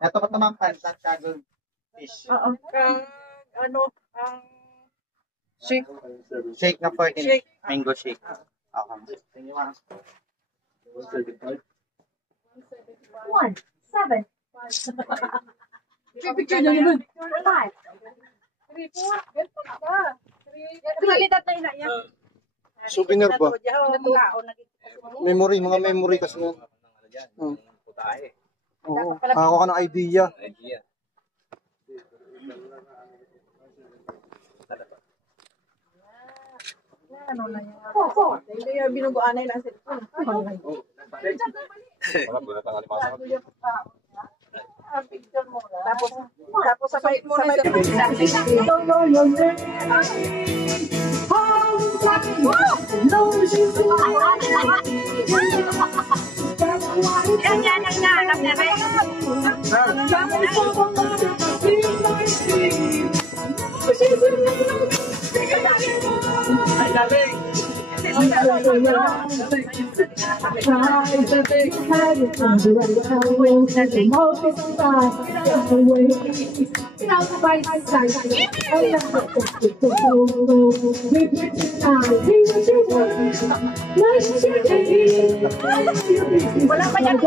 Ito pa naman pantat kagong fish. Oo. Ano, ang shake. Shake na 14. Shake. Mango shake. Okay. Thank you, ma'am. 175. Picture na naman. 5. 3, 4. Kalidad na ina yan. Souvenir ba? Memory, mga memory kasi yan. Oo, ako ka ng idea. Ano na yan? Hindi yung binubuan na ilang cellphone. Picture mo. Tapos sabay mo na Yan ang nahanap na rin. Ay, galing! Wala pa dyan.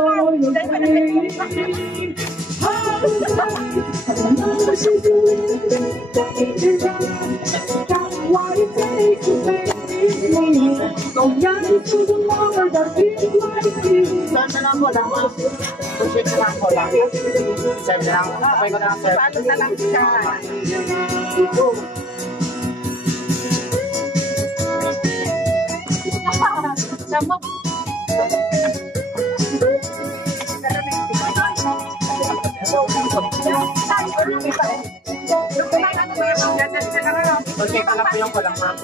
Okay, pala po yung kulang, ma'am.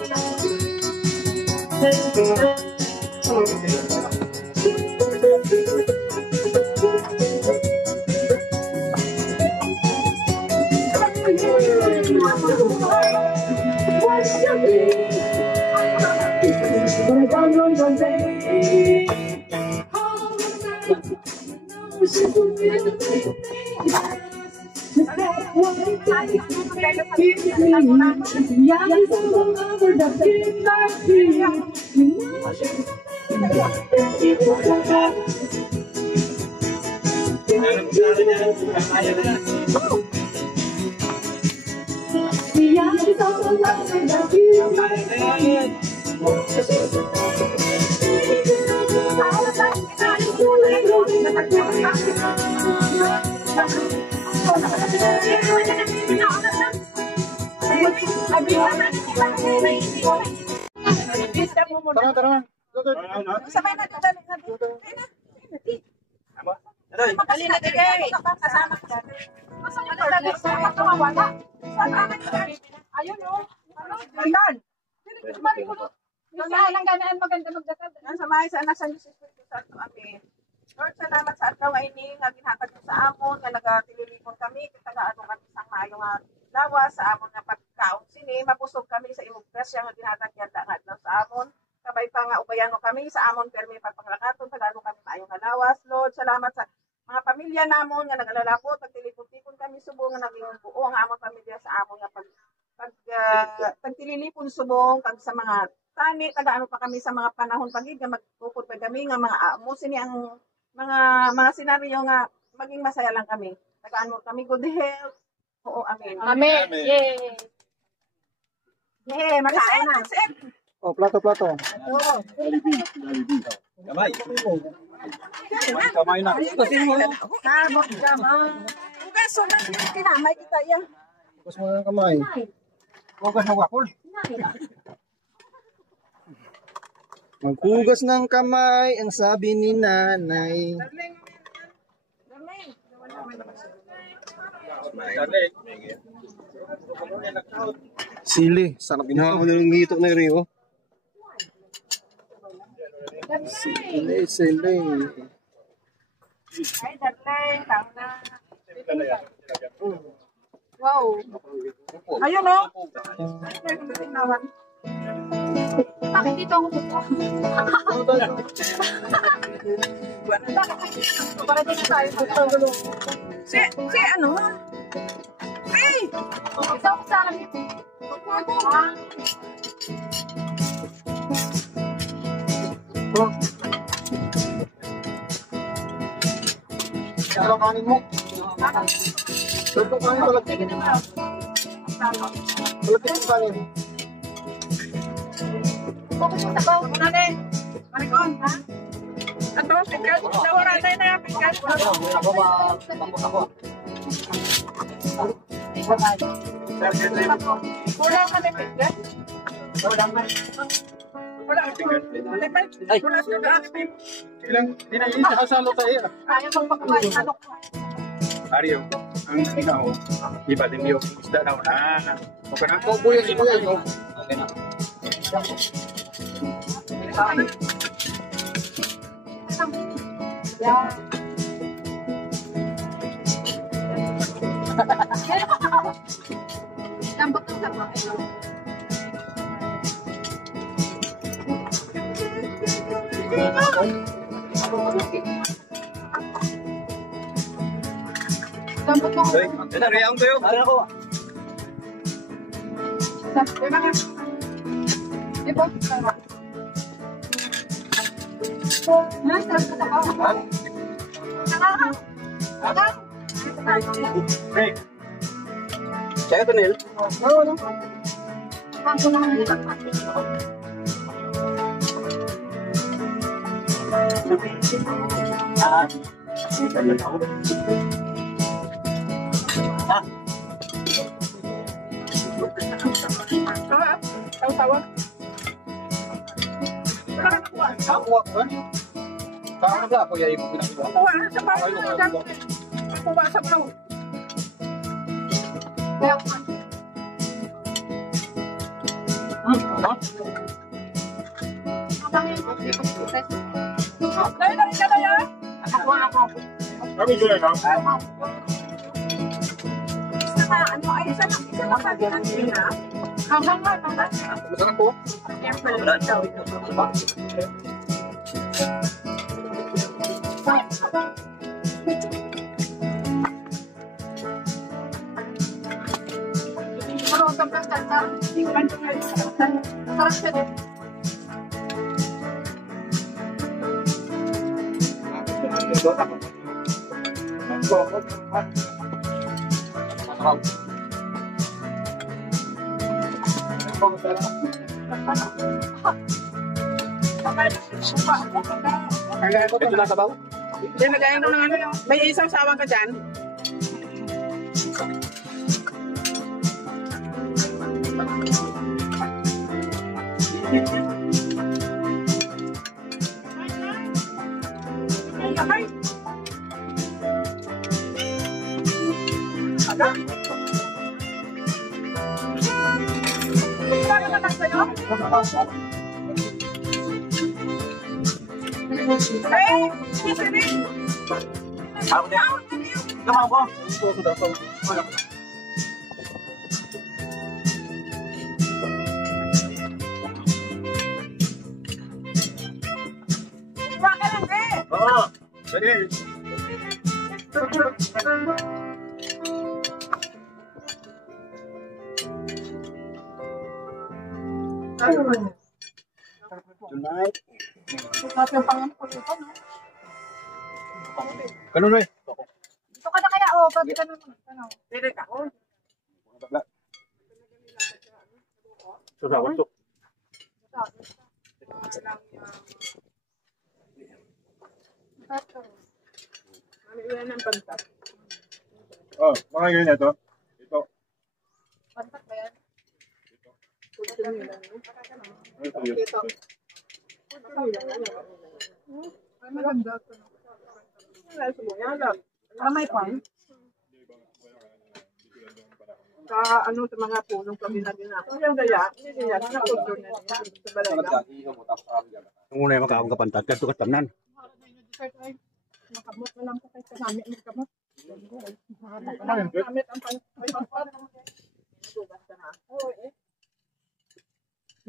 Tara. sabay na dali na dito. Dali na dito. Kasama ka. Masama ka wala. Ayun oh. Ayan. Saan ang ganaan maganda magdasal? Sa may sa nasa Diyos Espiritu Santo. Amen. Lord, salamat sa adlaw ini nga ginhatag mo sa amon nga nagatililipon kami kita gaano kami sang maayo nga lawas sa amon nga pagkaon sini mapusog kami sa imong grasya nga ginhatag yata nga adlaw sa amon. Kabay pa nga ubayan mo kami sa amon permi pagpanglakaton sa gaano kami maayo nga lawas. Lord, salamat sa mga pamilya namon nga nagalalapot pagtilipon-tipon kami subong nga naging buo ang amon pamilya sa amon nga pagtililipon subong kag sa mga tani tagaano pa kami sa mga panahon pagid nga magtukod pa kami nga mga amo sini ang mga senaryo nga maging masaya lang kami. Tagaano kami good health. Oo, amen. Amen. Yay. Yeah, makain na. Oh, plato. Oo. Kamay. Kamay na. Kabot kamay. Uga sunan kinamay kita yan. Tapos mo ng kamay. Huwag na wakol. Maghugas ng kamay, ang sabi ni nanay. Sili, sarap ginhaon ng ngito na rin, oh. Sili. Ay, darling, tama. Wow. Ayun, oh. Bakit dito ako pupunta? Para din tayo. Si ano? Hey! Isa ko sa akin. Ano kanin mo? Ito kanin ko lang. Malapit yung kanin. Focus yung sabaw. Nane, Maricon, ha? Ato, pikas. Nawara tayo na yung pikas. Ako ako. Wala ka na pikas. Wala. Ay. Wala siya daan. Ilang, hindi na yun, nakasalo tayo. Kaya kang pagkain. Ano ko? Aryo, ang ikaw, iba din yung isda daw na. Okay na, ito po yung kuya nyo. Okay na. Yeah. Lambot ng sabaw. Ito. Lambot ng Ay, nariyang tayo. Ano ako? Di ba? Sarap na sabaw. Hey, Kaya ito, Neil? Bago lang nila. Tawa-tawa. Nakakuha ko ba? Saan na ako yung pinakita? Kuha na sa bawo na dyan. Kuha sa bawo. Kaya abang yung Dahil na rin ka na yan. Ako. kami doon na. Isa na, ano, ay isa na pati ang sina. Habang nga, Masarap po. Siyempre, daw ito. marunong ka sa sarap siya din. Ito na sabaw? Yan, nagayon ko ng ano yung, may isang sawang ka dyan. Ay, Aga? Kaya ka na sa'yo? Hey! Sini! Ako din. Kamaw ko. Iwa ka lang eh! Oo, sige. Tonight. Sarap yung pangampun ko, no? Ganun rin. Dito ka na kaya, oh, pag ka naman. Ano? Pili ka. Oh. Susawat to. Ano yan ang pantat? Oh, mga ganyan ito. Ito. Pantak ba yan? Ito yun. Ito. Ay, maganda ito. Wala sa mga alam. May pan? Sa ano sa mga punong kami na din ako. Yung daya, hindi yan. Napunto na niya. Sa balay. Nung una yung makaakong kapantat, kasi ito katamnan. Makamot na lang sa kay Samit. Makamot. Samit ang panpat. Nagugas ka na. Oo eh.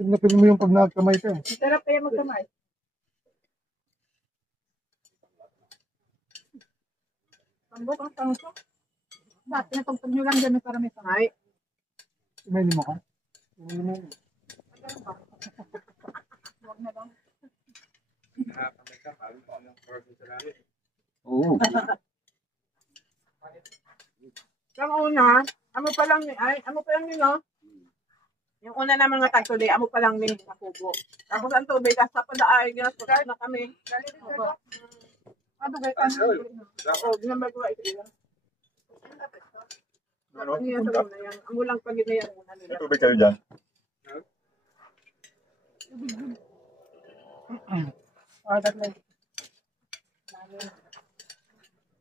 Tignan mo yung pag nagkamay ka. Sarap kaya magkamay. Tambok ang tangso. Dati natungtong nyo lang dyan para may Ay, May lima ka? Huwag na lang. Oo. yung una, amo pa lang ni, no? Yung una na mga tagtuloy, amo pa lang ni nakubo. Tapos ang tubig, sa padaay, ginasugod na kami. Ano ba yung Oo, ginamagawa ito yun. Ano yan sa una yan? Amo lang pag ina yan una nila. Tubig kayo dyan.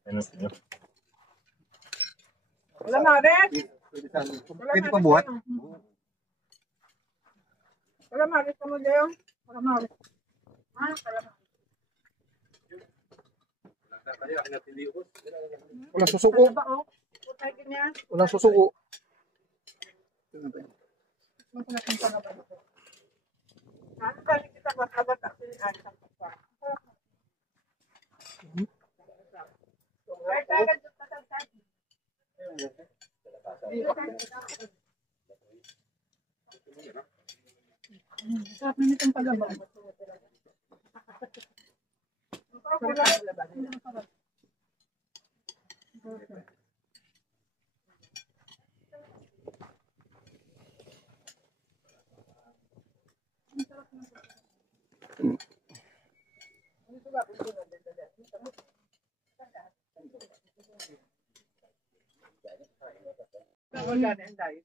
Ano sa inyo? Wala na rin. Pwede pa buhat? Wala na rin. Wala na rin. Para mawit. Walang susuko. Putay ka niya. Walang susuko. Magpulating ka na ba? Ano ba kita ba agad ako ni Ay sa papa? Right, agad sa tatay. Sarap na nitong palaba. Wala na dahil.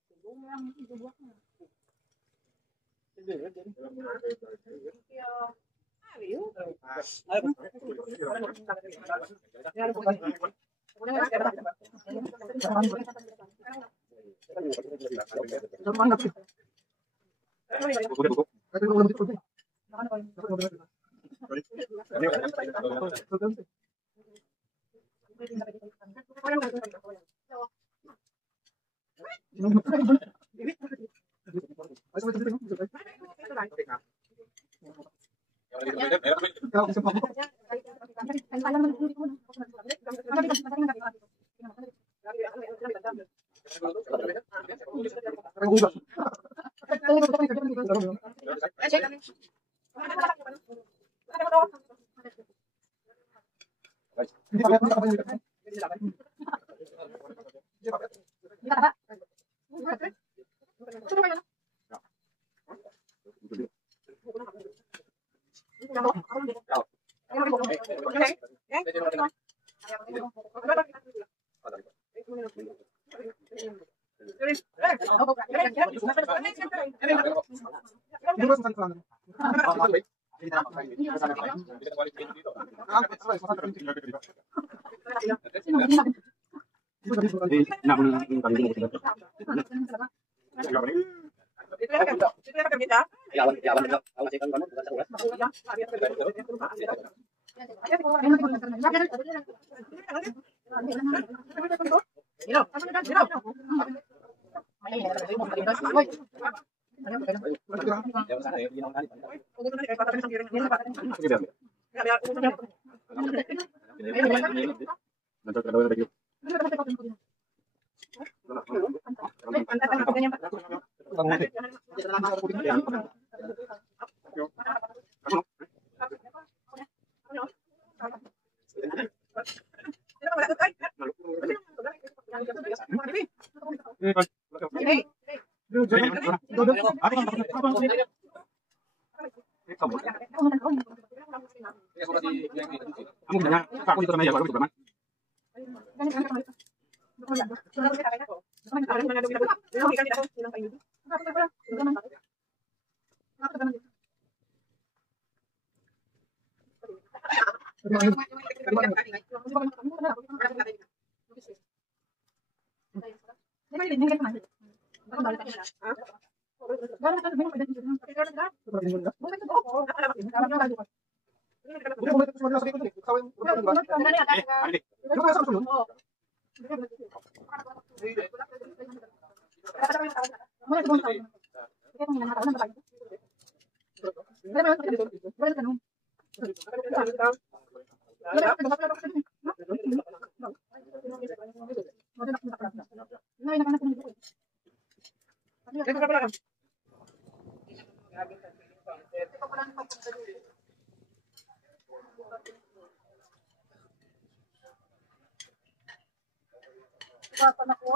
Dapat ako.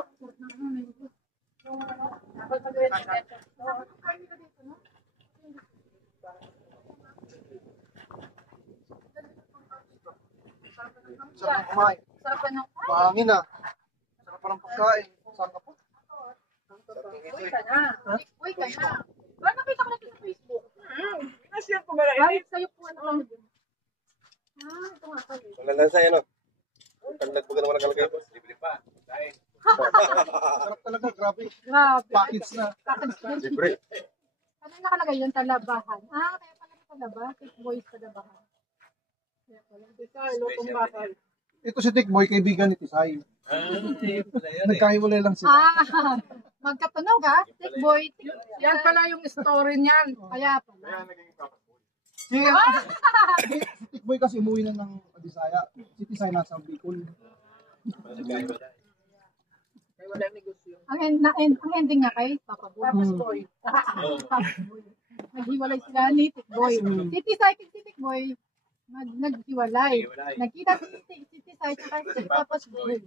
Sarap ng kumain. Sarap ka ng Mahangin ah. Sarap pa ng pagkain. Saan ka po? uwi ka na. Uwi ka na. Parang nakita ko na ito sa Facebook. Nashare ko ba na Ay, sa'yo po ano lang yun. Ito nga pala. Magandang sa'yo, no? Tandag ko naman nakalagay po. Libre pa. Dahil. Sarap talaga. Grabe. Grabe. Package na. Libre. Ano yung nakalagay yun? Talabahan. Kaya pala talaba. Thick boys talabahan. Kaya pala. Tisay, lutong bakal. Ito si Tikboy, kaibigan ni Tisay. Nagkahiwalay lang sila. Magkatunog ha? Thick boy. Yan pala yung story niyan. Kaya pala. Si Tikboy kasi umuwi na ng Bisaya. Si Tisay nasa Bicol. Ay, walang negosyo. Ang ending nga kay Papa Boy. Tapos boy. Papa Boy. Naghiwalay sila ni Thick Boy. Si Tisay at si Thick Boy, naghiwalay. Nakita si Tisay at si Papa Boy.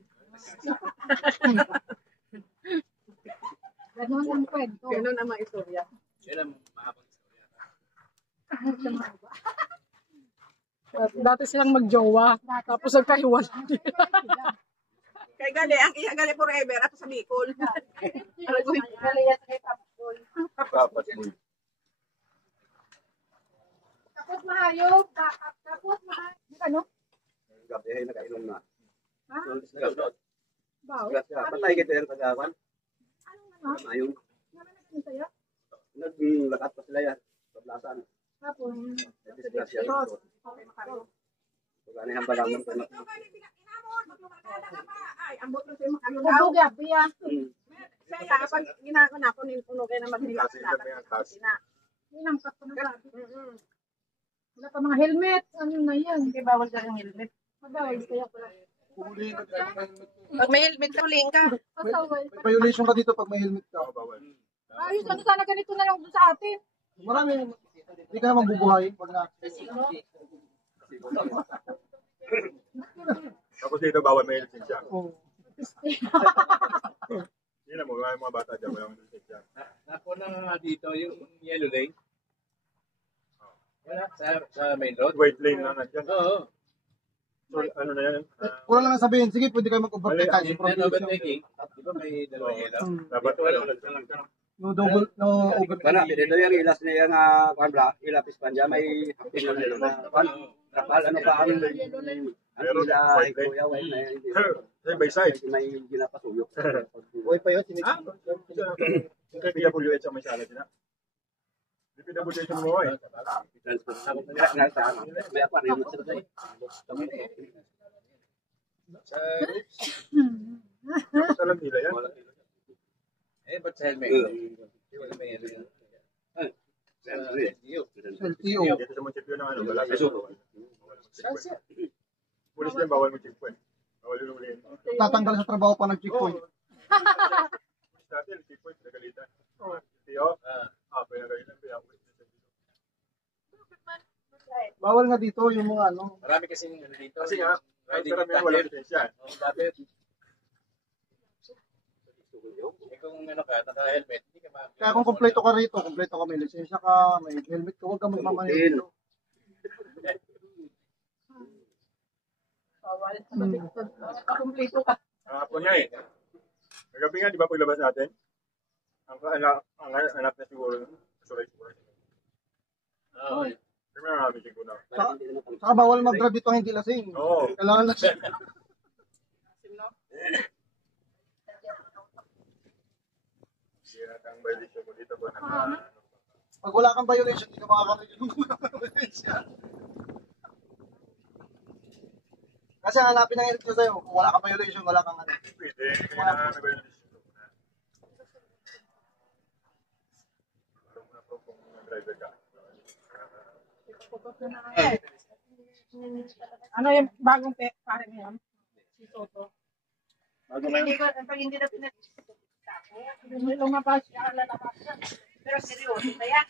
Ganun ang kwento. Ganun ang mga istorya. Yan ang mahabang istorya. Dati silang magjowa. Tapos nagkahiwalay. Kay gali, ang iya gali forever at sa Bicol. Dapat mo. Tapos mahayop. Tapos mahayop. Ano? Gabi ay nakainom na. Ha? Bao? Patay kita yung kagawan. Ano? Ayun. Ano sa'yo? Naglakat pa sila yan. Pablasan. Tapos, Disgrasya ito. Pagkani hamba lang ng panak. Ay, ambot mo sa'yo makagaw. Bubog gabi ah. Kaya pag ginagawa na ako niluno kayo na magnilas na. Inangkat ko na gabi. Wala pa mga helmet. Ano na yan? Hindi bawal ka ng helmet. Magawal kaya pala. Huli ka dito may helmet. Pag may helmet, huling ka. Pasaway. May violation ka dito pag may helmet ka. Ayos, ano sana ganito na lang doon sa atin. Marami. Hindi ka naman bubuhayin pag na. Tapos dito bawal may lisensya. Oh. Hindi na mo, mga bata dyan, walang lisensya. Napo na nga dito yung yellow lane. Wala, sa main road. White lane lang na dyan. Oo. So, ano na yan? Wala lang sabihin, sige pwede kayo mag-overtake tayo. Yung overtaking, di ba may dalawang yellow? Dapat Ito, wala wala. lang lang. No double, no Kana overtake. dito yung ilas niya nga kuan bla ilapis pa niya may hapin na nilo na kuan kapal ano pa ang ila ay kuya way na hindi Say by side. may ginapasuyok. Uy pa yun, Ah, yung kay PWH ang may sala din. Di PWH ang mga eh. Transport sa may ako rin sa dai. Sa lang nila yan. Eh, ba't sa helmet? Di ba may yellow yan? LTO. Dito sa munisipyo ng ano, wala sa Pulis din, bawal mo checkpoint. Bawal yung ulihin. Tatanggal sa trabaho pa ng checkpoint. Pulis natin, checkpoint, nagalitan. Tiyo, pwede nagalitan. Bawal nga dito yung mga ano. Marami kasing ano dito. Kasi nga, Pwede karamihan wala lisensya. Oo, dati. Eh, kung ano ka, naka-helmet, hindi ka ma- Kaya kung kompleto ka rito, kompleto ka, may lisensya ka, may helmet ka, huwag ka magmamanin dito. Bawal. Kumpleto ka. Hapon nga eh. Nagabi nga, di ba paglabas natin? Ang anak na siguro, sorry siguro. Oo. Kami na namin siguro. Saka bawal mag-drive dito ang hindi lasing. Oo. Kailangan na Hindi na ang violation ko dito. pag wala kang violation, hindi ka makakarinig ng violation. Kasi hanapin ng health ko sa'yo, kung wala kang violation, wala kang ano. Pwede, kaya na nag-violation ko na. Alam mo na po kung driver ka. Ano yung bagong pare ngayon? Si Soto. Bago na yun. Pag hindi na pinag- lumabas siya, lalabas siya. Pero seryoso, kaya